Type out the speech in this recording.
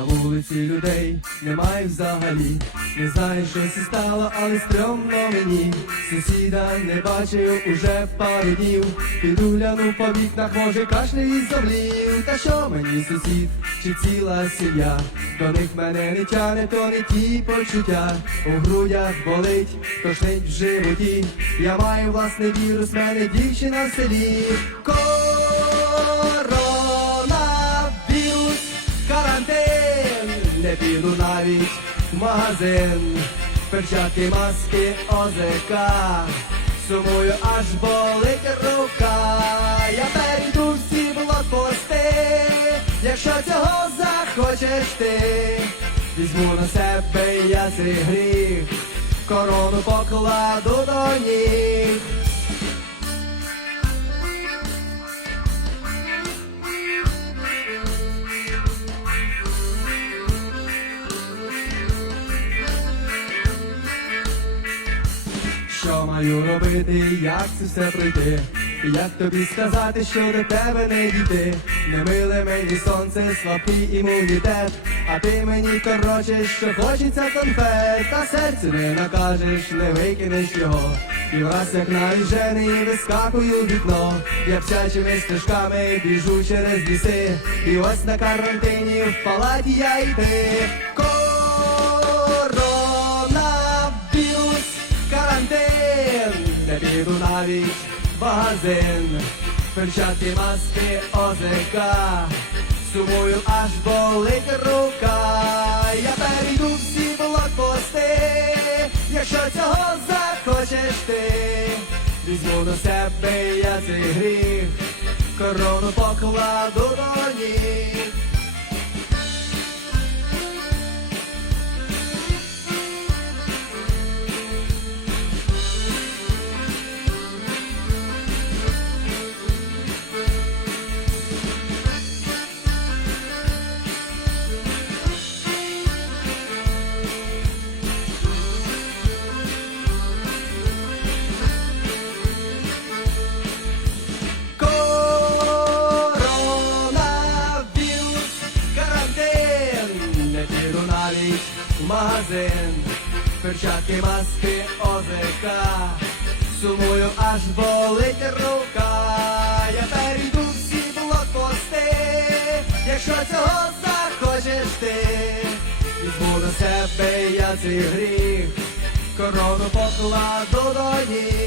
На вулиці людей немає взагалі. Не знаю, що сі стало, але стрьомно мені. Сусіда не бачив уже пару днів. Піду гляну по вікнах, може кашля із зомлів. Та що мені сусід, чи ціла сім'я? До них мене не тяне, то не ті почуття. У грудях болить, тошнить в животі. Я маю власний вірус, мене дівчина в селі. Коронавірус, не піду навіть в магазин. Перчатки, маски, ОЗК, сумую, аж болить рука. Я перейду всі блокпости, якщо цього захочеш ти, візьму на себе я цей гріх, корону покладу до ніг. Що маю робити, як це все пройти? Як тобі сказати, що до тебе не дійти? Не миле мені сонце, слабкий імунітет, а ти мені короче, що хочеться конфет, та серце не накажеш, не викинеш його. І враз як навіжений вискакую вікно, я псячими стежками біжу через ліси, і ось на карантині в палаті я йти. Коронавірус, піду навіть в магазин, перчатки, маски, ОЗК, сумую, аж болить рука. Я перейду всі блокпости, якщо цього захочеш ти, візьму до себе я цей гріх, корону покладу до ніг. Магазин, перчатки, маски, ОЗК, сумую, аж болить рука. Я перейду всі блокпости, якщо цього захочеш ти, візьму на себе я цей гріх, корону покладу до ніг.